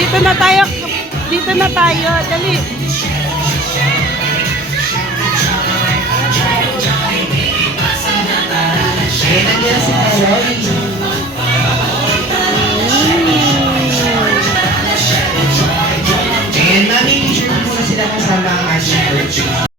Dito na tayo. Dito na tayo. Dali. Nandiyan si Melody. And mami, picture muna sila kasama ang ating birthday.